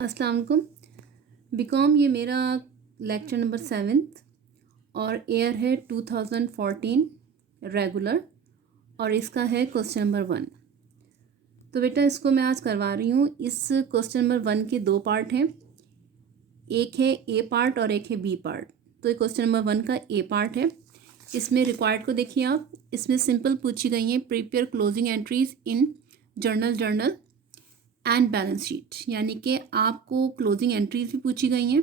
अस्सलाम वालेकुम। बीकॉम ये मेरा लेक्चर नंबर 7th और एयर है 2014 रेगुलर और इसका है क्वेश्चन नंबर 1। तो बेटा इसको मैं आज करवा रही हूँ। इस क्वेश्चन नंबर 1 के दो पार्ट हैं, एक है ए पार्ट और एक है बी पार्ट। तो ये क्वेश्चन नंबर 1 का ए पार्ट है। इसमें रिक्वायर्ड को देखिए आप, इसमें सिंपल पूछी गई हैं prepare closing entries in journal and balance sheet, यानी कि आपको क्लोजिंग एंट्रीज भी पूछी गई हैं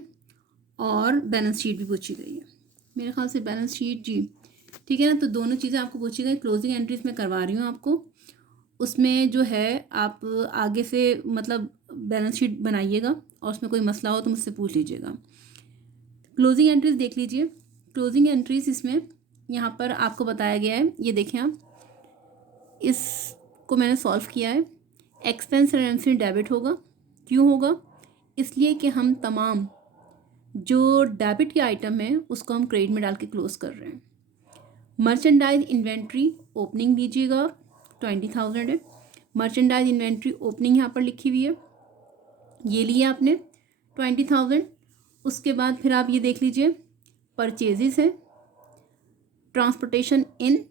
और बैलेंस शीट भी पूछी गई है। मेरे ख्याल से बैलेंस शीट जी ठीक है ना। तो दोनों चीज़ें आपको पूछी गई। क्लोजिंग एंट्रीज मैं करवा रही हूँ आपको, उसमें जो है आप आगे से मतलब बैलेंस शीट बनाइएगा और उसमें कोई मसला हो तो मुझसे पूछ लीजिएगा। क्लोजिंग एंट्रीज देख लीजिए। क्लोजिंग एंट्रीज इसमें यहाँ पर आपको बताया गया है, ये देखें आप, इसको मैंने सॉल्व किया है। एक्सपेंस रेवेन्यू डेबिट होगा। क्यों होगा? इसलिए कि हम तमाम जो डेबिट के आइटम हैं उसको हम क्रेडिट में डाल के क्लोज कर रहे हैं। मर्चेंडाइज इन्वेंट्री ओपनिंग दीजिएगा 20,000 है। मर्चेंडाइज इन्वेंट्री ओपनिंग यहाँ पर लिखी हुई है, ये लिया आपने 20,000। उसके बाद फिर आप ये देख लीजिए परचेजेस है, transportation in,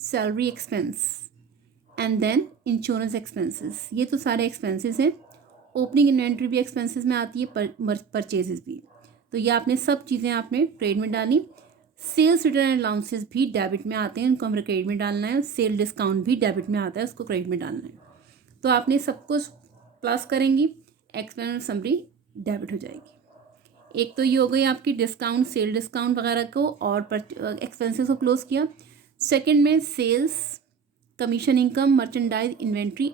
salary expense and then insurance expenses. ये तो सारे एक्सपेंसेस हैं। ओपनिंग इन्वेंट्री भी एक्सपेंसेस में आती है, परचेजेस भी। तो ये आपने सब चीज़ें आपने क्रेडिट में डाली। सेल्स रिटर्न एंड अलाउंसेस भी डेबिट में आते हैं, उनको हमें क्रेडिट में डालना है। सेल डिस्काउंट भी डेबिट में आता है, उसको क्रेडिट में डालना है। तो आपने सब कुछ प्लस करेंगी, एक्सपेंस समरी डेबिट हो जाएगी। एक तो ये हो गई आपकी डिस्काउंट, सेल डिस्काउंट वगैरह को और एक्सपेंसेस को क्लोज किया। सेकेंड में sales, commission income, merchandise inventory,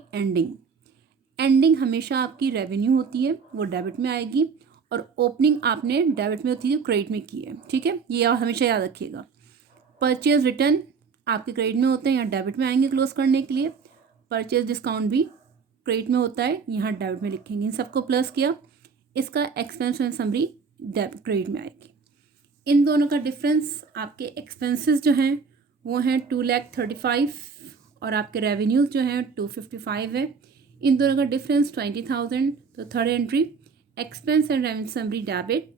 ending हमेशा आपकी रेवेन्यू होती है, वो डेबिट में आएगी। और ओपनिंग आपने डेबिट में होती है, क्रेडिट में की है, ठीक है। ये आप हमेशा याद रखिएगा। परचेज रिटर्न आपके क्रेडिट में होते हैं, यहाँ डेबिट में आएंगे क्लोज करने के लिए। परचेज डिस्काउंट भी क्रेडिट में होता है, यहाँ डेबिट में लिखेंगे। इन सबको प्लस किया, इसका expense and summary debit credit में आएगी। इन दोनों का डिफरेंस, आपके एक्सपेंसेस जो हैं वो हैं 2,35,000 और आपके रेवेन्यूज जो हैं 255 है। इन दोनों का डिफरेंस 20,000। तो third entry expense and revenue summary debit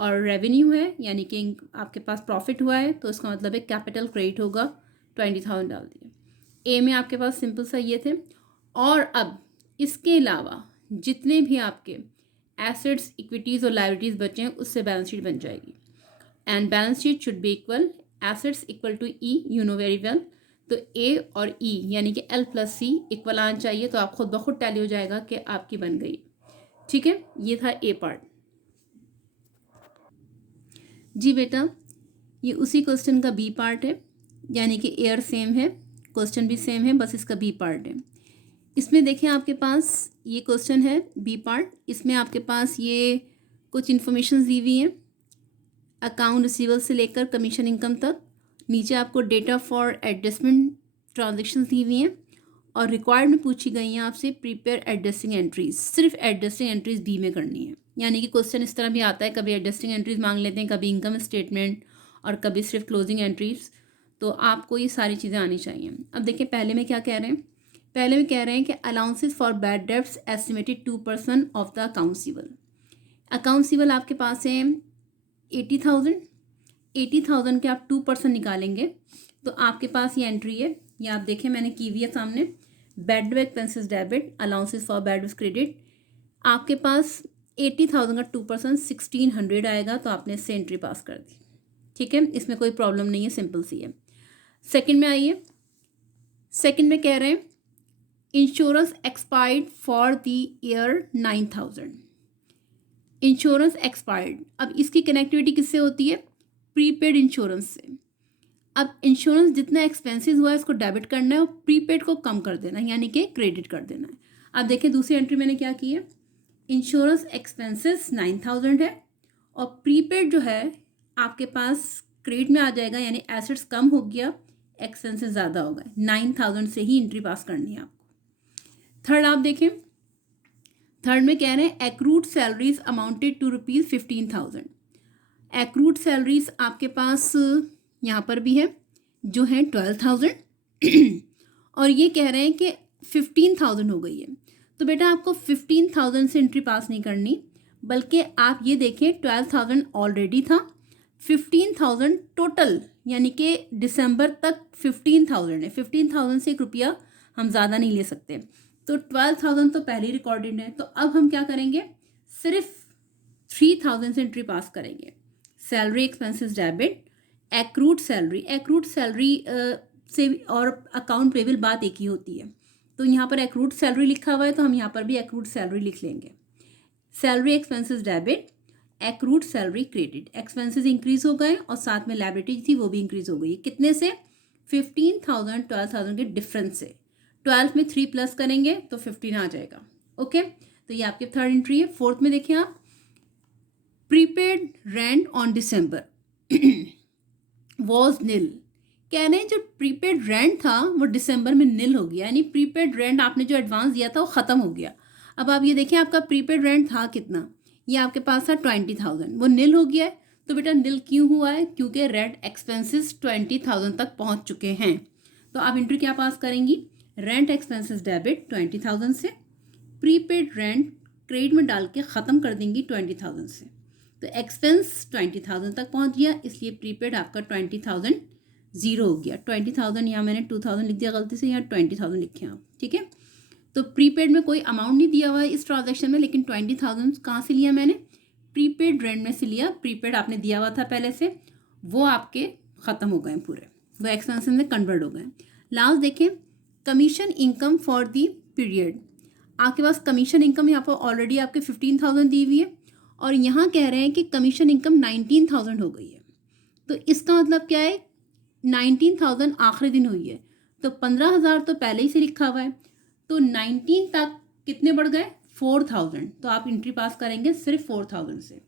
और रेवेन्यू है, यानी कि आपके पास प्रॉफिट हुआ है तो इसका मतलब है कैपिटल क्रेडिट होगा, 20,000 डाल दिए। ए में आपके पास सिंपल सा ये थे। और अब इसके अलावा जितने भी आपके एसेट्स, इक्विटीज़ और लायबिलिटीज़ बचे हैं उससे बैलेंस शीट बन जाएगी। And balance sheet should be equal, assets equal to E, you know very well. तो ए और ई यानी कि एल प्लस सी इक्वल आना चाहिए, तो आप खुद ब खुद टैली हो जाएगा कि आपकी बन गई, ठीक है। ये था ए पार्ट। जी बेटा ये उसी क्वेश्चन का बी पार्ट है, यानी कि एयर सेम है, क्वेश्चन भी सेम है, बस इसका बी पार्ट है। इसमें देखें आपके पास ये क्वेश्चन है बी पार्ट। इसमें आपके पास ये कुछ इन्फॉर्मेशन दी हुई हैं, अकाउंट रिसीवेबल से लेकर कमीशन इनकम तक। नीचे आपको डेटा फॉर एडजस्टमेंट ट्रांजेक्शन दी हुई हैं और रिक्वायर्ड में पूछी गई हैं आपसे प्रिपेयर एडजस्टिंग एंट्रीज। सिर्फ एडजस्टिंग एंट्रीज बी में करनी है, यानी कि क्वेश्चन इस तरह भी आता है, कभी एडजस्टिंग एंट्रीज मांग लेते हैं, कभी इनकम स्टेटमेंट और कभी सिर्फ क्लोजिंग एंट्रीज। तो आपको ये सारी चीज़ें आनी चाहिए। अब देखिए पहले में क्या कह रहे हैं। पहले में कह रहे हैं कि allowances for bad debts estimated 2% of the account Sibal आपके पास है 80,000 के आप 2% निकालेंगे तो आपके पास ये एंट्री है। ये आप देखें मैंने की हुई है सामने, बैड डेब्ट expenses debit, allowances for bad debts credit. आपके पास 80,000 का 2% 1,600 आएगा, तो आपने इससे एंट्री पास कर दी, ठीक है। इसमें कोई प्रॉब्लम नहीं है, सिंपल सी है। सेकंड में आइए, सेकंड में कह रहे हैं insurance expired for the year 9,000। Insurance expired, अब इसकी कनेक्टिविटी किससे होती है? प्रीपेड इंश्योरेंस से। अब इंश्योरेंस जितना एक्सपेंसिव हुआ है इसको डेबिट करना है और प्रीपेड को कम कर देना है, यानी कि क्रेडिट कर देना है। अब देखिए दूसरी एंट्री मैंने क्या की है, इंश्योरेंस एक्सपेंसेस 9,000 है और प्रीपेड जो है आपके पास क्रेडिट में आ जाएगा, यानी एसेट्स कम हो गया, एक्सपेंसेस ज़्यादा हो गए। 9,000 से ही एंट्री पास करनी है आपको। थर्ड आप देखें, थर्ड में कह रहे हैं accrued salaries amounted to ₹15,000। Accrued salaries आपके पास यहाँ पर भी है जो है 12,000 और ये कह रहे हैं कि 15,000 हो गई है। तो बेटा आपको 15,000 से एंट्री पास नहीं करनी, बल्कि आप ये देखें 12,000 ऑलरेडी था, 15,000 टोटल, यानी कि दिसंबर तक 15,000 है। 15,000 से 1 रुपया हम ज़्यादा नहीं ले सकते, तो 12,000 तो पहले ही रिकॉर्डेड है। तो अब हम क्या करेंगे, सिर्फ 3,000 से एंट्री पास करेंगे। Salary expenses debit, accrued salary से और अकाउंट पेबल बात एक ही होती है। तो यहाँ पर एक्रूड सैलरी लिखा हुआ है, तो हम यहाँ पर भी एक्रूड सैलरी लिख लेंगे। Salary expenses debit, accrued salary credit. Expenses increase हो गए और साथ में लायबिलिटी थी वो भी इंक्रीज हो गई। कितने से? 15,000 12,000 के डिफरेंस से। 12 में 3 प्लस करेंगे तो 15 आ जाएगा। ओके, तो ये आपकी थर्ड एंट्री है। फोर्थ में देखिए आप, prepaid rent on December was nil. कह रहे हैं जो प्रीपेड रेंट था वो दिसंबर में नील हो गया, यानी प्रीपेड रेंट आपने जो एडवांस दिया था वो ख़त्म हो गया। अब आप ये देखें आपका प्रीपेड रेंट था कितना, ये आपके पास था 20,000, वो नील हो गया है। तो बेटा नील क्यों हुआ है? क्योंकि रेंट एक्सपेंसेस 20,000 तक पहुंच चुके हैं। तो आप एंट्री क्या पास करेंगी, रेंट एक्सपेंसेस डेबिट 20,000 से, प्रीपेड रेंट क्रेडिट में डाल के ख़त्म कर देंगी 20,000 से। तो एक्सपेंस 20,000 तक पहुंच गया, इसलिए प्रीपेड आपका 20,000 जीरो हो गया। 20,000 यहाँ मैंने 2,000 लिख दिया गलती से, यहाँ 20,000 लिखे आप, ठीक है। तो प्रीपेड में कोई अमाउंट नहीं दिया हुआ है इस ट्रांजैक्शन में, लेकिन 20,000 कहाँ से लिया मैंने? प्रीपेड रेंट में से लिया। प्रीपेड आपने दिया हुआ था पहले से, वो आपके ख़त्म हो गए पूरे, वो एक्सपेंस में कन्वर्ट हो गए। लास्ट देखें, commission income for the period. आपके पास कमीशन इनकम यहाँ पर ऑलरेडी आपके 15,000 दी हुई है, और यहाँ कह रहे हैं कि कमीशन इनकम 19,000 हो गई है। तो इसका मतलब क्या है, 19,000 आखिरी दिन हुई है, तो 15,000 तो पहले ही से लिखा हुआ है, तो 19 तक कितने बढ़ गए? 4,000। तो आप एंट्री पास करेंगे सिर्फ 4,000 से।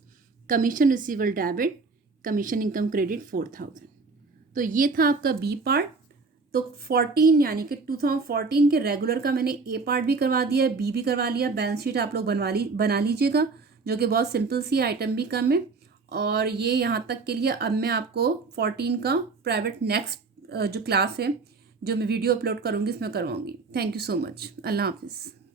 Commission receivable debit, commission income credit 4,000। तो ये था आपका बी पार्ट। तो 14 यानी कि 2014 के रेगुलर का मैंने ए पार्ट भी करवा दिया, बी भी करवा लिया। बैलेंस शीट आप लोग बना लीजिएगा, जो कि बहुत सिंपल सी, आइटम भी कम है। और ये यहाँ तक के लिए अब मैं आपको 14 का प्राइवेट नेक्स्ट जो क्लास है, जो मैं वीडियो अपलोड करूँगी, इसमें करवाऊँगी। Thank you so much. अल्लाह हाफिज़।